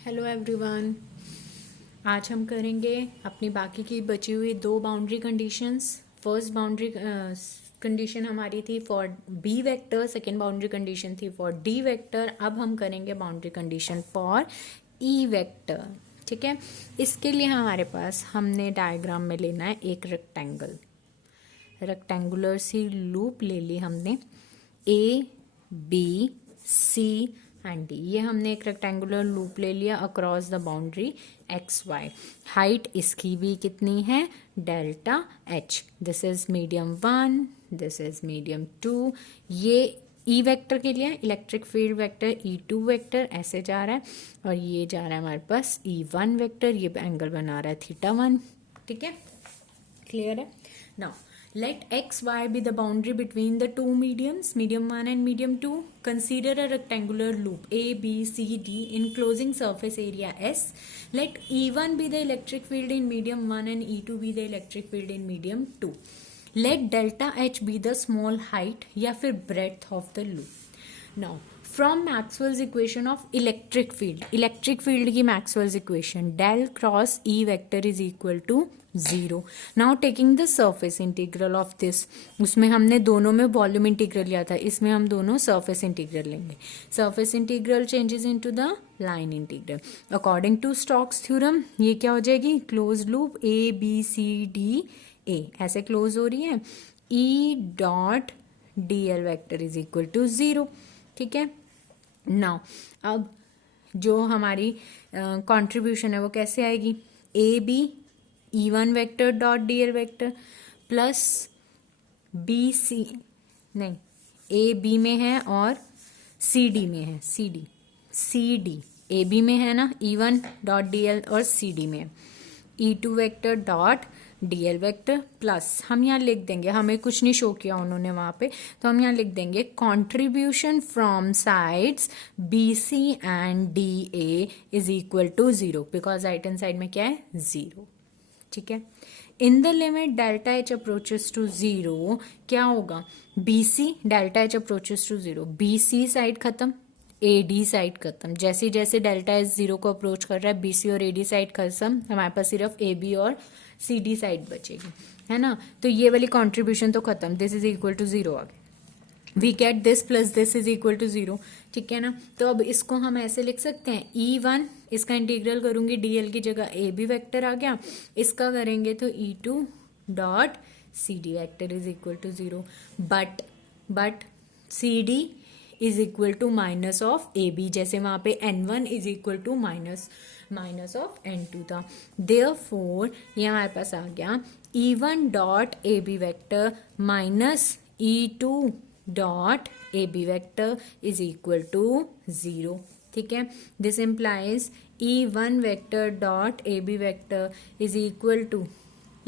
Hello everyone. आज हम करेंगे अपनी बाकी की बची हुई दो boundary conditions. First boundary condition हमारी थी for B vector, second boundary condition थी फॉर डी वेक्टर। अब हम करेंगे boundary condition for E vector. ठीक है, इसके लिए हमारे पास हमने डायग्राम में लेना है एक रेक्टेंगुलर सी लूप ले ली हमने, A B C and D. ये हमने एक रेक्टेंगुलर लूप ले लिया across the boundary x y. Height इसकी भी कितनी है, delta h. This is medium 1, this is medium 2। ये ई वेक्टर के लिए electric field vector E2 vector ऐसे जा रहा है, और ये जा रहा है हमारे पास E1 वेक्टर। ये एंगल बना रहा है θ1। ठीक है, क्लियर है। Now let x y be the boundary between the two mediums, medium 1 and medium 2. Consider a rectangular loop a b c d enclosing surface area S. Let E1 be the electric field in medium 1 and E2 be the electric field in medium 2. Let delta h be the small height या फिर breadth of the loop. Now from Maxwell's equation of electric field की Maxwell's equation del cross E vector is equal to 0. Now taking the surface integral of this, उसमें हमने दोनों में volume integral लिया था, इसमें हम दोनों सरफेस इंटीग्रल लेंगे। Surface integral changes into the line integral according to Stokes theorem. ये क्या हो जाएगी, close loop A B C D A ऐसे क्लोज हो रही है। E dot D l vector is equal to 0। ठीक है, नाउ अब जो हमारी कंट्रीब्यूशन है वो कैसे आएगी, A B E1 vector dot D l vector plus B C, नहीं ए बी में है और सी डी में है, सी डी ए बी में है ना, E1 डॉट डी एल और सी डी में है E2 vector dot D l vector plus हम यहाँ लिख देंगे, हमें कुछ नहीं शो किया उन्होंने वहाँ पे, तो हम यहाँ लिख देंगे contribution from sides B C and D A is equal to 0 because right hand side में क्या है 0। ठीक है, in the limit delta H approaches to 0 क्या होगा, B C delta H approaches to 0, B C side खत्म, A D side खत्म। जैसे जैसे डेल्टा एच 0 को अप्रोच कर रहा है, बी सी और ए डी साइड खत्म, हमारे पास सिर्फ ए बी और सी डी साइड बचेगी, है ना। तो ये वाली कॉन्ट्रीब्यूशन तो खत्म, दिस इज इक्वल टू 0 आ गया। We get this plus this is equal to 0। ठीक है ना, तो अब इसको हम ऐसे लिख सकते हैं E1, इसका इंटीग्रल करूंगी DL की जगह ए बी वैक्टर आ गया, इसका करेंगे तो E2 dot C D vector is equal to 0। But C D is equal to minus of A B, जैसे वहां पे N1 is equal to minus of N2 था। देयरफॉर ये हमारे पास आ गया E1 dot A B vector minus E2 dot A B vector is equal to 0। ठीक है, this implies E1 vector dot A B vector is equal to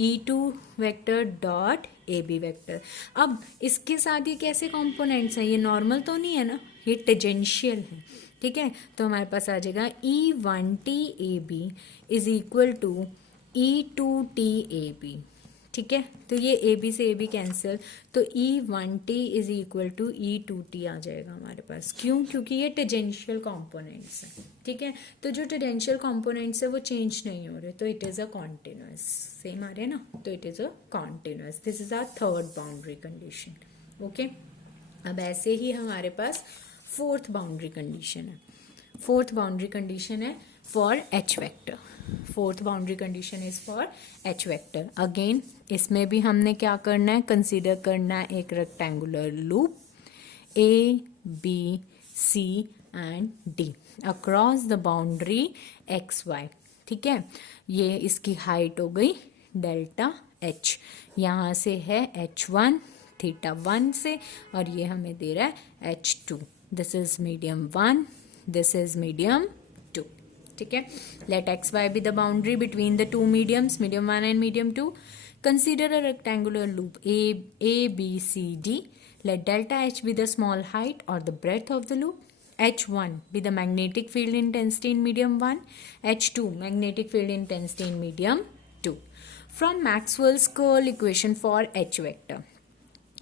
E2 vector dot A B vector. अब इसके साथ ये कैसे components हैं, ये normal तो नहीं है ना, ये टेंजेंशियल है। ठीक है, तो हमारे पास आ जाएगा E1T A B is equal to E2T A B. ठीक है, तो ये ए बी से ए बी कैंसिल, तो E1T is equal to E2T आ जाएगा हमारे पास। क्यों, क्योंकि ये टेंजेंशियल कॉम्पोनेंट्स हैं। ठीक है, तो जो टेंजेंशियल कॉम्पोनेंट्स है वो चेंज नहीं हो रहे, तो it is a continuous, same आ रहे हैं ना, तो it is a continuous. This is our third boundary condition. Okay, अब ऐसे ही हमारे पास फोर्थ बाउंड्री कंडीशन है। फोर्थ बाउंड्री कंडीशन है for H vector. Fourth boundary condition is for H vector. Again इसमें भी हमने क्या करना है, कंसीडर करना है एक rectangular loop A B C and D across the boundary x Y. ठीक है, ये इसकी हाइट हो गई डेल्टा एच, यहाँ से है H1 θ1 से, और ये हमें दे रहा है H2। This is medium 1, this is medium 2। ठीक है, let x y be the boundary between the two mediums, medium 1 and medium 2। Consider a rectangular loop A B C D. Let delta h be the small height और the breadth of the loop. H1 be the magnetic field intensity in medium 1, H2 magnetic field intensity in medium 2. From Maxwell's curl equation for H vector,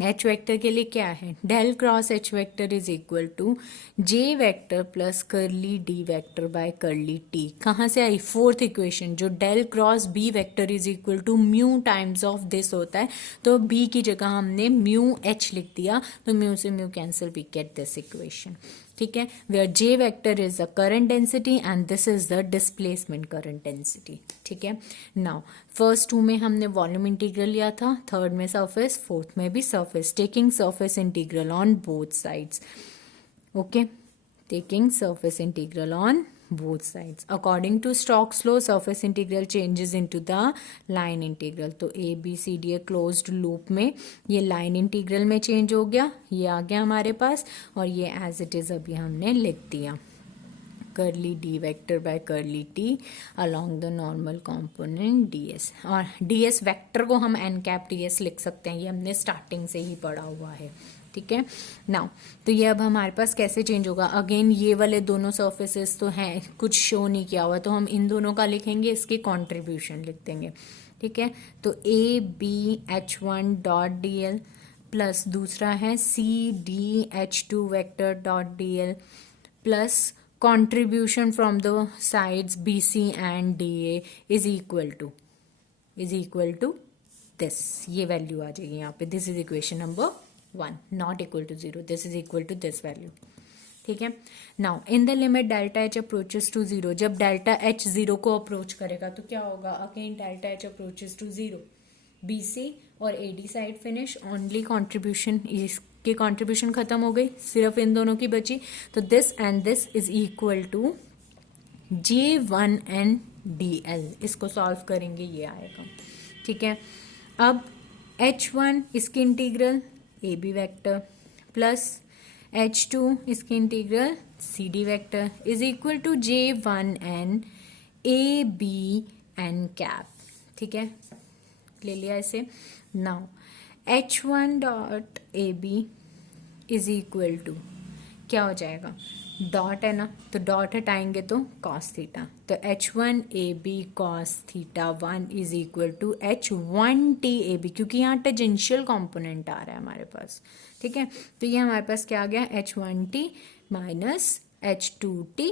H vector के लिए क्या है, del cross H vector is equal to J vector plus curly D vector by curly T. कहाँ से आई, fourth equation, जो del cross B vector is equal to mu times of this होता है, तो बी की जगह हमने म्यू एच लिख दिया, तो म्यू से mu cancel, we get this equation. ठीक है, where J vector is the current density and this is the displacement current density. ठीक है, नाउ फर्स्ट टू में हमने वॉल्यूम इंटीग्रल लिया था, थर्ड में सरफेस, फोर्थ में भी surface, taking surface integral on both sides. Okay, taking surface integral on both sides. According to Stokes law, surface integral changes into the line integral. तो A B C D A closed loop में ये line integral में change हो गया, ये आ गया हमारे पास, और ये एज इट इज अभी हमने लिख दिया, करली D vector by curly T along the normal component D S. और डी एस वैक्टर को हम एन कैप डी एस लिख सकते हैं, ये हमने स्टार्टिंग से ही पढ़ा हुआ है। ठीक है, नाउ तो ये अब हमारे पास कैसे चेंज होगा, अगेन ये वाले दोनों सर्फेसेस तो हैं, कुछ शो नहीं किया हुआ, तो हम इन दोनों का लिखेंगे, इसकी कॉन्ट्रीब्यूशन लिख देंगे। ठीक है, तो A B H one dot D L plus दूसरा है C D H two vector dot D L plus contribution from the sides BC and DA is equal to this, ये वैल्यू आ जाएगी यहाँ पे, this is equation number 1, not equal to 0, this is equal to this value. ठीक है, now in the limit delta H approaches to 0, जब delta H 0 को approach करेगा तो क्या होगा, again delta H approaches to 0, BC और AD side finish, only contribution, इसकी कॉन्ट्रीब्यूशन खत्म हो गई, सिर्फ इन दोनों की बची, तो this and this is equal to J1NDL। इसको सॉल्व करेंगे, ये आएगा। ठीक है, अब H1 इसकी integral AB vector plus H2 इसकी integral CD vector is equal to J1N ABN cap. ठीक है, ले लिया इसे। Now H1 dot A B is equal to क्या हो जाएगा, डॉट है ना, तो डॉट हटाएंगे तो कॉस थीटा, तो H1 A B cos theta 1 is equal to H1 T A B, क्योंकि यहाँ टेंजेंशियल कॉम्पोनेंट आ रहा है हमारे पास। ठीक है, तो ये हमारे पास क्या आ गया, H1 T minus H2 T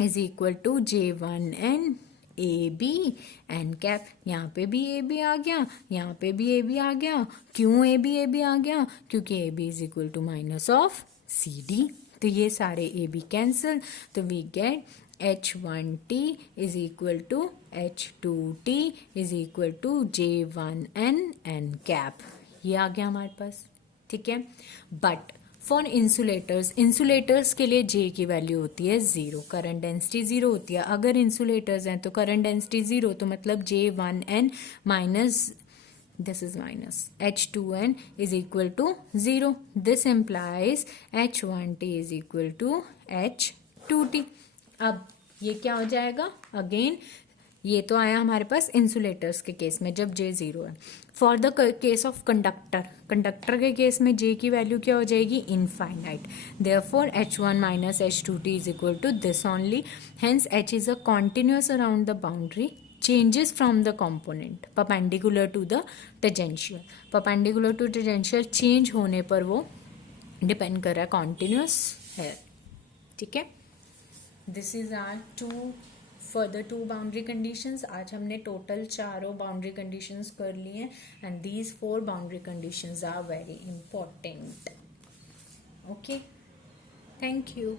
is equal to J1N A B N cap. यहाँ पे भी ए बी आ गया, यहाँ पे भी ए बी आ गया, क्यों ए बी आ गया, क्योंकि A B is equal to minus of C D, तो ये सारे ए बी कैंसिल, तो we get H1T is equal to H2T is equal to J1N N cap, ये आ गया हमारे पास। ठीक है, बट फॉर इंसुलेटर्स के लिए J की वैल्यू होती है 0, करंट डेंसिटी 0 होती है। अगर इंसुलेटर्स हैं तो करंट डेंसिटी 0, तो मतलब J1N minus this is minus H2N is equal to 0. This implies H1T is equal to H2T. अब ये क्या हो जाएगा, अगेन ये तो आया हमारे पास इंसुलेटर्स के केस में जब J 0 है। For the case of conductor के केस में J की वैल्यू क्या हो जाएगी, infinite, therefore H1 minus H2T is equal to this only. Hence H is a continuous around the boundary, changes from the component perpendicular to the tangential. perpendicular to tangential change होने पर वो depend कर रहा है continuous है। ठीक है, this is our further two boundary conditions. आज हमने टोटल चारों बाउंड्री कंडीशंस कर ली हैं, and these 4 boundary conditions are very important. Okay, thank you.